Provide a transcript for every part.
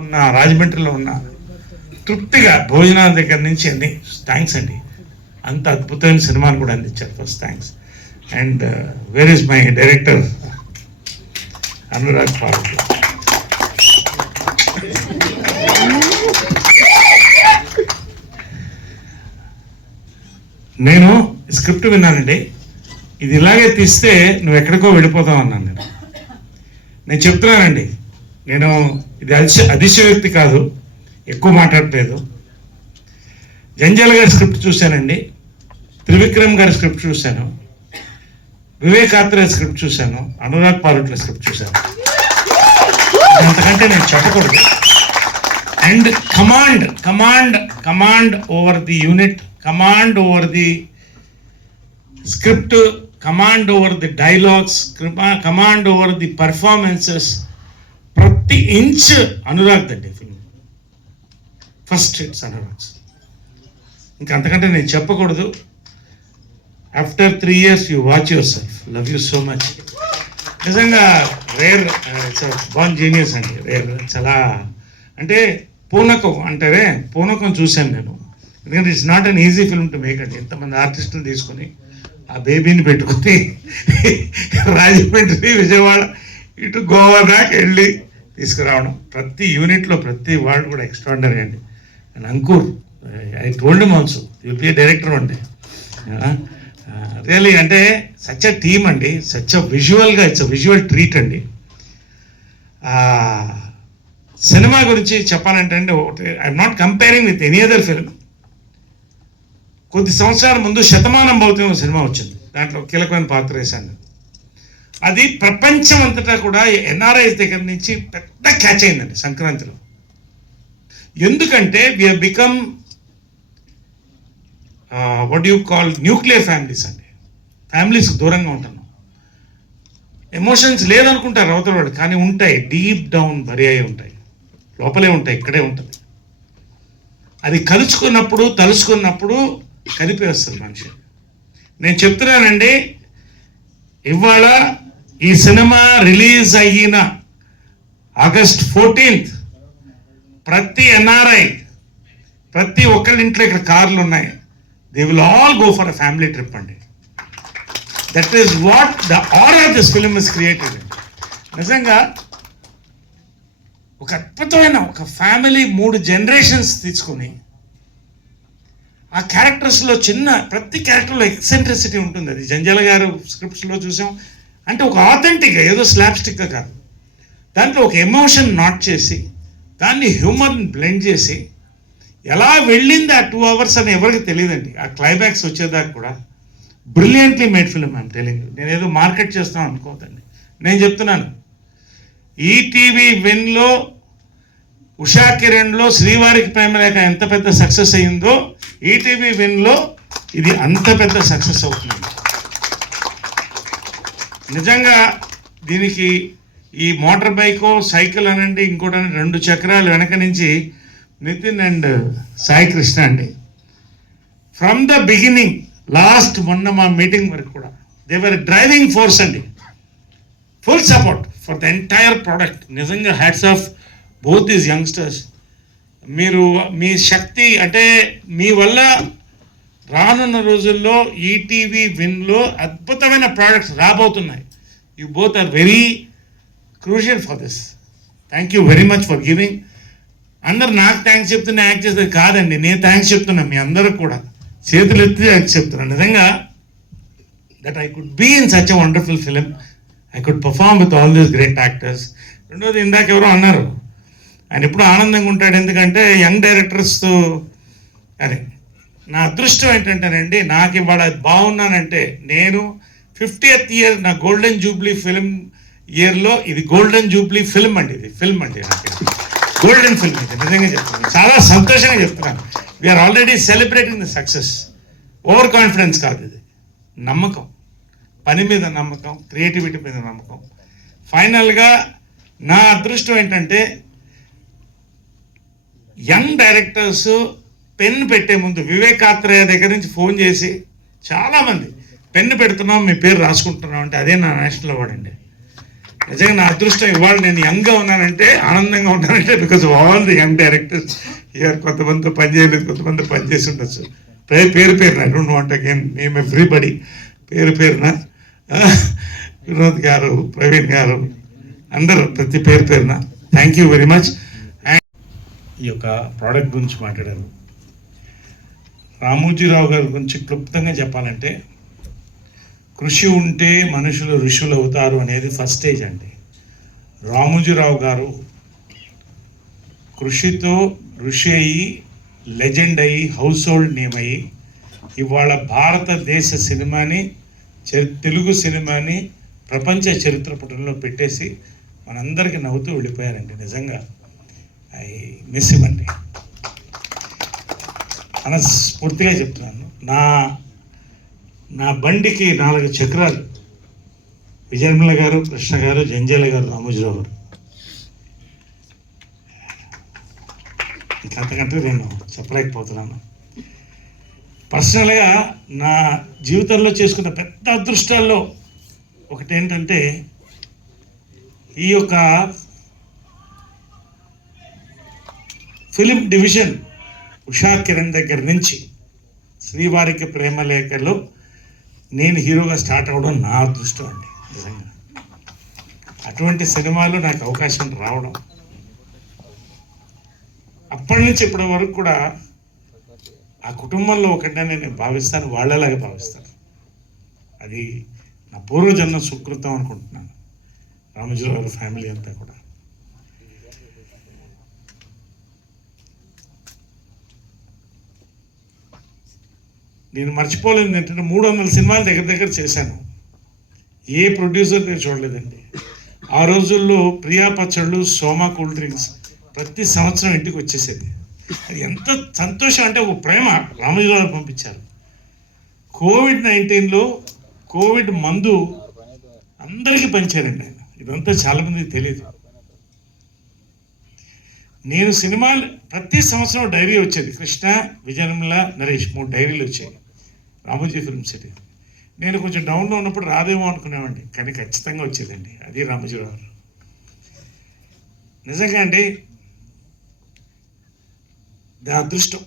ఉన్న రాజమండ్రిలో ఉన్న తృప్తిగా భోజనాల దగ్గర నుంచి అన్ని థ్యాంక్స్ అండి. అంత అద్భుతమైన సినిమాను కూడా అందించారు. First thanks and where is my director Anurag Pal నేను స్క్రిప్ట్ విన్నానండి. ఇది ఇలాగే తీస్తే నువ్వు ఎక్కడికో వెళ్ళిపోతావు అన్నాను నేను. నేను చెప్తున్నానండి. నేను ఇది అతిశ అతిశయోక్తి కాదు. ఎక్కువ మాట్లాడలేదు జంజాల గారి స్క్రిప్ట్ చూశానండి. త్రివిక్రమ్ గారి స్క్రిప్ట్ చూశాను. వివేకాత్ర స్క్రిప్ట్ చూశాను. అనురాగ్ పారుట్ల స్క్రిప్ట్ చూశాను. అంతకంటే నేను చెప్పకూడదు. And command command command over the unit command over the script command over the dialogues command over the performances ప్రతి ఇంచ్ అనురాగ్ దండి ఫిల్మ్ ఫస్ట్ ఇట్స్ అనురాగ్స్ ఇంకా అంతకంటే నేను చెప్పకూడదు. After three years you watch yourself love you so much నిజంగా rare born genius అండి. Rare చాలా అంటే పూనకం అంటారే పూనకం చూశాను నేను. ఎందుకంటే it's not an easy film to make అండి ఎంతమంది ఆర్టిస్టులు తీసుకొని ఆ బేబీని పెట్టుకొని రాజమండ్రి విజయవాడ ఇటు గోవా దాకా వెళ్ళి తీసుకురావడం. ప్రతి యూనిట్లో ప్రతి వాళ్ళు కూడా ఎక్స్ట్రాడినరీ అండి. And Ankur I told also UPA be director అండి. రియలీ అంటే సచ్ అ టీమ్ అండి. సచ్ అ విజువల్గా ఇట్స్ అ విజువల్ ట్రీట్ అండి. సినిమా గురించి చెప్పాలంటే అండి I'm not comparing with any other film కొద్ది సంవత్సరాల ముందు శతమానం భౌతికం సినిమా వచ్చింది. దాంట్లో కీలకమైన పాత్ర వేశాను. అది ప్రపంచం అంతటా కూడా ఎన్ఆర్ఐస్ దగ్గర నుంచి పెద్ద క్యాచ్ అయిందండి సంక్రాంతిలో. ఎందుకంటే we become what you call nuclear families అండి. ఫ్యామిలీస్కి దూరంగా ఉంటున్నాం. ఎమోషన్స్ లేదనుకుంటారు అవతల వాడు కానీ ఉంటాయి. డీప్ డౌన్ బరి అయి ఉంటాయి. లోపలే ఉంటాయి ఇక్కడే ఉంటుంది. అది కలుసుకున్నప్పుడు తలుచుకున్నప్పుడు కలిపేస్తుంది మనిషి. నేను చెప్తున్నానండి ఇవాళ ఈ సినిమా రిలీజ్ అయిన ఆగస్ట్ ఫోర్టీన్త్ ప్రతి ఎన్ఆర్ఐ ప్రతి ఒక్కరి ఇంట్లో ఇక్కడ కార్లు ఉన్నాయి. They will all go for a family trip అండి. That is what the heart of this film is created నిజంగా ఒక అద్భుతమైన ఒక ఫ్యామిలీ మూడు జనరేషన్స్ తీసుకుని ఆ క్యారెక్టర్స్లో చిన్న ప్రతి క్యారెక్టర్లో ఎక్సెంట్రిసిటీ ఉంటుంది. అది జంజాల గారు స్క్రిప్ట్స్లో చూసాం. అంటే ఒక ఆథెంటిక్గా ఏదో స్లాప్స్టిక్గా కాదు. దాంట్లో ఒక ఎమోషన్ నాట్ చేసి దాన్ని హ్యూమన్ బ్లెండ్ చేసి ఎలా వెళ్ళింది ఆ టూ అవర్స్ అని ఎవరికి తెలియదండి. ఆ క్లైమాక్స్ వచ్చేదాకా కూడా brilliantly made film I'm telling నేను ఏదో మార్కెట్ చేస్తాను అనుకోవద్దండి. నేను చెప్తున్నాను. ఈటీవీ విన్లో ఉషా కిరణ్లో శ్రీవారికి ప్రేమలేఖ ఎంత పెద్ద సక్సెస్ అయిందో ఈటీవీ విన్లో ఇది అంత పెద్ద సక్సెస్ అవుతుంది. నిజంగా దీనికి ఈ మోటార్ బైకో సైకిల్ అనండి ఇంకోటి రెండు చక్రాలు వెనక నుంచి నితిన్ అండ్ సాయి కృష్ణ అండి. ఫ్రమ్ ద బిగినింగ్ లాస్ట్ మొన్న మా మీటింగ్ వరకు కూడా దేవర్ డ్రైవింగ్ ఫోర్స్ అండి. Full support for the entire product నిజంగా hats off both these youngsters మీరు మీ శక్తి అంటే మీ వల్ల రానున్న రోజుల్లో ఈటీవీ విన్లో అద్భుతమైన ప్రోడక్ట్స్ రాబోతున్నాయి. You both are very crucial for this thank you very much for giving అందరు నాకు థ్యాంక్స్ చెప్తున్నా యాక్ట్ చేసేది కాదండి నేను థ్యాంక్స్ చెప్తున్నా మీ అందరూ కూడా. చేతులు ఎత్తి థ్యాంక్స్ చెప్తున్నాను నిజంగా that I could be in such a wonderful film I could perform with all these great actors రెండోది ఇందాక ఎవరో అన్నారు. ఆయన ఎప్పుడు ఆనందంగా ఉంటాడు. ఎందుకంటే యంగ్ డైరెక్టర్స్తో అరే నా అదృష్టం ఏంటంటేనండి నాకు ఇవాళ బాగున్నానంటే నేను ఫిఫ్టీయత్ ఇయర్ నా గోల్డెన్ జూబ్లీ ఫిల్మ్ ఇయర్లో ఇది గోల్డెన్ జూబ్లీ ఫిల్మ్ అండి ఇది ఫిల్మ్ అండి గోల్డెన్ ఫిల్మ్ ఇది నిజంగా చెప్తున్నాను. చాలా సంతోషంగా చెప్తున్నాను. We're already celebrating the success over confidence కాదు ఇది. నమ్మకం. పని మీద నమ్మకం క్రియేటివిటీ మీద నమ్మకం. ఫైనల్గా నా అదృష్టం ఏంటంటే యంగ్ డైరెక్టర్స్ పెన్ పెట్టే ముందు వివేకాత్రేయ దగ్గర నుంచి ఫోన్ చేసి చాలామంది పెన్ను పెడుతున్నాం మీ పేరు రాసుకుంటున్నాం అంటే అదే నా నేషనల్ అవార్డు అండి. నిజంగా నా అదృష్టం ఇవాళ నేను యంగ్గా ఉన్నానంటే ఆనందంగా ఉన్నానంటే because all the young directors year కొంతమంది పనిచేయలేదు కొంతమంది పనిచేసి ఉండొచ్చు. పేరు పేరు పేరున రెండు వంట వాంట్ అగైన్ నేమ్ ఎవ్రీబడి పేరు పేరున వినోద్ గారు ప్రవీణ్ గారు అందరూ ప్రతి పేరు పేరున థ్యాంక్ యూ వెరీ మచ్ ఈ యొక్క ప్రోడక్ట్ గురించి మాట్లాడారు. రామోజీరావు గారి గురించి క్లుప్తంగా చెప్పాలంటే కృషి ఉంటే మనుషులు ఋషులు అవుతారు అనేది ఫస్ట్ స్టేజ్ అండి. రామోజీరావు గారు కృషితో ఋషి అయ్యి లెజెండ్ అయ్యి హౌస్ హోల్డ్ నేమ్ అయ్యి ఇవాళ భారతదేశ సినిమాని చరి- తెలుగు సినిమాని ప్రపంచ చరిత్ర పటంలో పెట్టేసి మనందరికీ నవ్వుతూ వెళ్ళిపోయారండి నిజంగా. ఐ మిస్ ఇవ్వండి మనస్ఫూర్తిగా చెప్తున్నాను. నా నా బండికి నాలుగు చక్రాలు. విజయనిర్మల గారు కృష్ణ గారు జంజాల గారు రామోజీరావు గారు. ఇంకా అంతకంటే నేను చెప్పలేకపోతున్నాను. పర్సనల్గా నా జీవితంలో చేసుకున్న పెద్ద అదృష్టాల్లో ఒకటి ఏంటంటే ఈ యొక్క ఫిలిం డివిజన్ ఉషా కిరణ్ దగ్గర నుంచి శ్రీవారికి ప్రేమ లేఖలో నేను హీరోగా స్టార్ట్ అవ్వడం నా అదృష్టం అండి నిజంగా. అటువంటి సినిమాలు నాకు అవకాశం రావడం. అప్పటి నుంచి ఇప్పటి వరకు కూడా ఆ కుటుంబంలో ఒకటే నేను భావిస్తాను వాళ్ళలాగే భావిస్తాను. అది నా పూర్వజన్మ సుకృతం అనుకుంటున్నాను. రామజీరావు గారి ఫ్యామిలీ అంతా కూడా. నేను మర్చిపోలేదు ఏంటంటే మూడు వందల సినిమాలు దగ్గర దగ్గర చేశాను. ఏ ప్రొడ్యూసర్ నేను చూడలేదండి. ఆ రోజుల్లో ప్రియా పచ్చళ్ళు సోమా కూల్ డ్రింక్స్ ప్రతి సంవత్సరం ఇంటికి వచ్చేసేది. అది ఎంత సంతోషం అంటే ఒక ప్రేమ రామజీరావు గారు పంపించారు. కోవిడ్ నైన్టీన్లో కోవిడ్ మందు అందరికీ పంచారండి ఆయన. ఇదంతా చాలామందికి తెలియదు నేను సినిమాలు ప్రతి సంవత్సరం డైరీ వచ్చేది. కృష్ణ విజయనిర్మల నరేష్ మూడు డైరీలు వచ్చాయి. Ramoji film city. నేను కొంచెం డౌన్లో ఉన్నప్పుడు రాదేమో అనుకునేవాడిని కానీ ఖచ్చితంగా వచ్చేదండి. అది రామోజీరావు గారు. నిజంగా అండి దా అదృష్టం.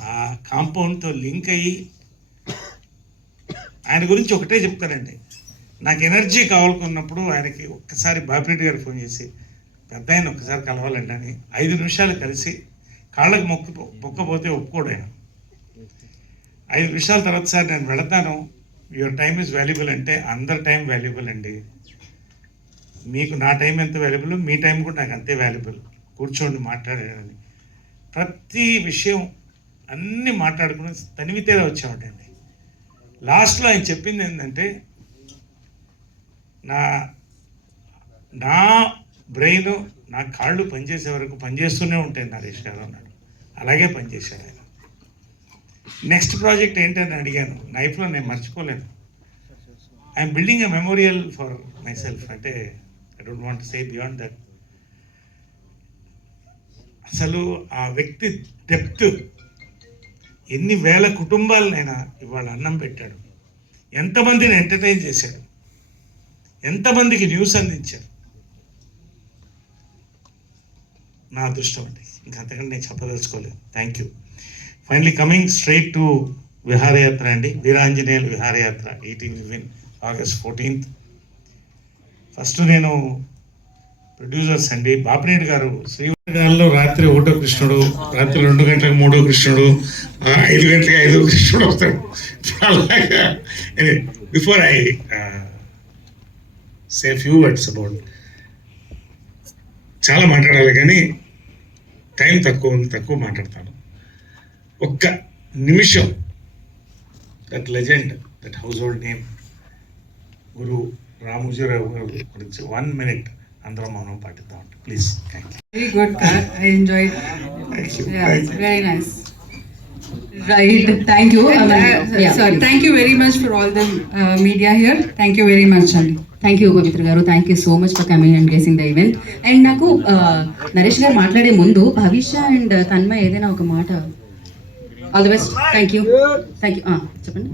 ఆ కాంపౌండ్తో లింక్ అయ్యి ఆయన గురించి ఒకటే చెప్తానండి. నాకు ఎనర్జీ కావాలనుకున్నప్పుడు ఆయనకి ఒక్కసారి బాపిరెడ్డి గారు ఫోన్ చేసి పెద్ద ఆయన ఒక్కసారి కలవాలండి అని ఐదు నిమిషాలు కలిసి కాళ్ళకి మొక్కు మొక్కపోతే ఒప్పుకోడు ఆయన. ఐదు నిమిషాల తర్వాత సార్ నేను వెళతాను. యువర్ టైం ఇస్ వాల్యుబుల్ అంటే అందరి టైం వాల్యుబుల్ అండి. మీకు నా టైం ఎంత వాల్యుబుల్ మీ టైం కూడా నాకు అంతే వాల్యుబుల్ కూర్చోండి మాట్లాడాలని ప్రతి విషయం అన్నీ మాట్లాడుకుని తనివితేలా వచ్చామటండి. లాస్ట్లో ఆయన చెప్పింది ఏంటంటే నా నా బ్రెయిన్ నా కాళ్ళు పనిచేసే వరకు పనిచేస్తూనే ఉంటాయి నరేష్ గారు అన్నాడు. అలాగే పనిచేశాడు ఆయన. నెక్స్ట్ ప్రాజెక్ట్ ఏంటని అడిగాను. లైఫ్లో నేను మర్చిపోలేను. I'm building a memorial for myself అంటే I don't want say beyond that అసలు ఆ వ్యక్తి డెప్త్ ఎన్ని వేల కుటుంబాలనైనా ఇవాళ అన్నం పెట్టాడు. ఎంతమందిని ఎంటర్టైన్ చేశాడు. ఎంతమందికి న్యూస్ అందించారు నా అదృష్టం అండి. ఇంకా అంతకంటే నేను చెప్పదలుచుకోలేదు. Thank you finally coming straight to Viharayatra అండి. Veeranjaneyula Viharayatra eighteen win August fourteenth first నేను ప్రొడ్యూసర్స్ అండి బాపినేటి గారు శ్రీవారిలో రాత్రి ఒకటో కృష్ణుడు రాత్రి రెండు గంటలకు మూడో కృష్ణుడు ఐదు గంటలకు ఐదో కృష్ణుడు వస్తాడు. అలాగా. Before I say few words about చాలా మాట్లాడాలి కానీ టైం తక్కువ ఉంది తక్కువ మాట్లాడతాను. ఒక్క నిమిషం that legend that house hold name గురు రామోజీరావు గారి గురించి వన్ మినిట్ అందరం మౌనం పాటిద్దాం please thank you Very good car. I enjoyed. Thank you Yeah, it's very nice. Right. Thank you. And, Uh, uh, yeah. sorry, thank you very much for all the uh, media here. Thank you very much. Thank you Pavitra గారు thank you so much for coming and gracing the event and నాకు నరేష్ గారు మాట్లాడే ముందు భవిష్య and Tanmay ఏదైనా ఒక మాట all the best thank you thank you చెప్పండి.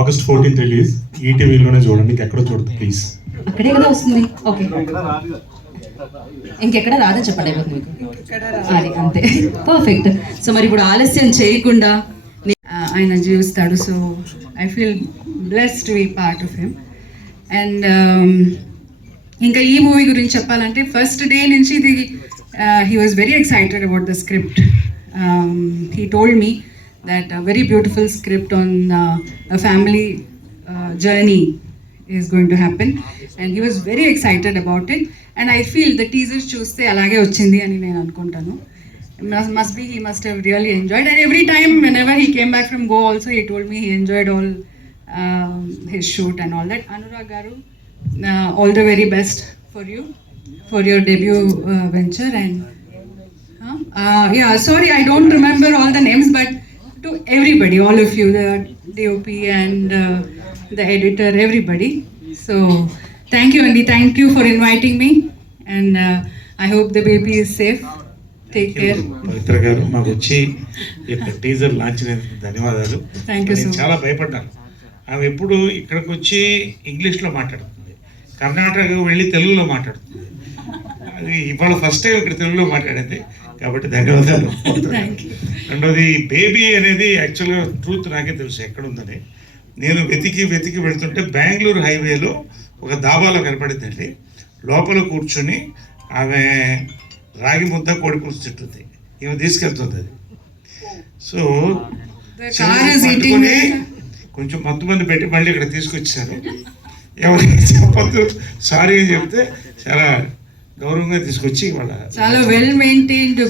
ఆగస్ట్ ఫోర్టీన్త్ రిలీజ్ ఈటీవీలోనే చూడండి. ఇంకెక్కడో చూడదు ప్లీజ్ అక్కడే కదా వస్తుంది. ఓకే ఇంకెక్కడ రాదని చెప్పండి. మీకు అది అంతే. పర్ఫెక్ట్ సో మరి ఇప్పుడు ఆలస్యం చేయకుండా ఆయన జీవిస్తాడు. So I feel bless to be part of him and ఇంకా ఈ మూవీ గురించి చెప్పాలంటే ఫస్ట్ డే నుంచి ఇది he was very excited about the script he told me That very beautiful script on family journey is going to happen and he was very excited about it and I feel the teasers చూస్తే అలాగే వచ్చింది అని నేను అనుకుంటాను must, must be he must have really enjoyed and every time whenever he came back from go also he told me he enjoyed all um, his shoot and all that anurag garu uh, all the very best for you for your debut uh, venture and huh? uh, yeah sorry i don't remember all the names but to everybody all of you the dop and uh, the editor everybody so thank you andy thank you for inviting me and uh, i hope the baby is safe take care పవిత్ర గారు మాకు వచ్చి ఈ teaser launch ధన్యవాదాలు Thank you so నేను much. చాలా భయపడ్డాను ఆమె ఎప్పుడు ఇక్కడికి వచ్చి ఇంగ్లీష్లో మాట్లాడుతుంది కర్ణాటక వెళ్ళి తెలుగులో మాట్లాడుతుంది అది ఇవాళ ఫస్ట్ టైం ఇక్కడ తెలుగులో మాట్లాడింది కాబట్టి ధన్యవాదాలు. రెండోది బేబీ అనేది యాక్చువల్గా ట్రూత్ నాకే తెలుసు ఎక్కడ ఉందని నేను వెతికి వెతికి వెళ్తుంటే బెంగళూరు హైవేలో ఒక దాబాలో కనపడిందండి. లోపల కూర్చొని ఆమె రాగి ముద్ద కోడి పులుసు తింటుంది. ఈమె తీసుకెళ్తుంది అది. సో పట్టుకొని. కొంచెం మంది పెట్టి మళ్ళీ ఇక్కడ తీసుకొచ్చారు. ఎవరికి చెప్పొద్దు. సారీ అని చెప్తే చాలా గౌరవంగా తీసుకొచ్చి వాళ్ళ చాలా వెల్ మెయింటైన్డ్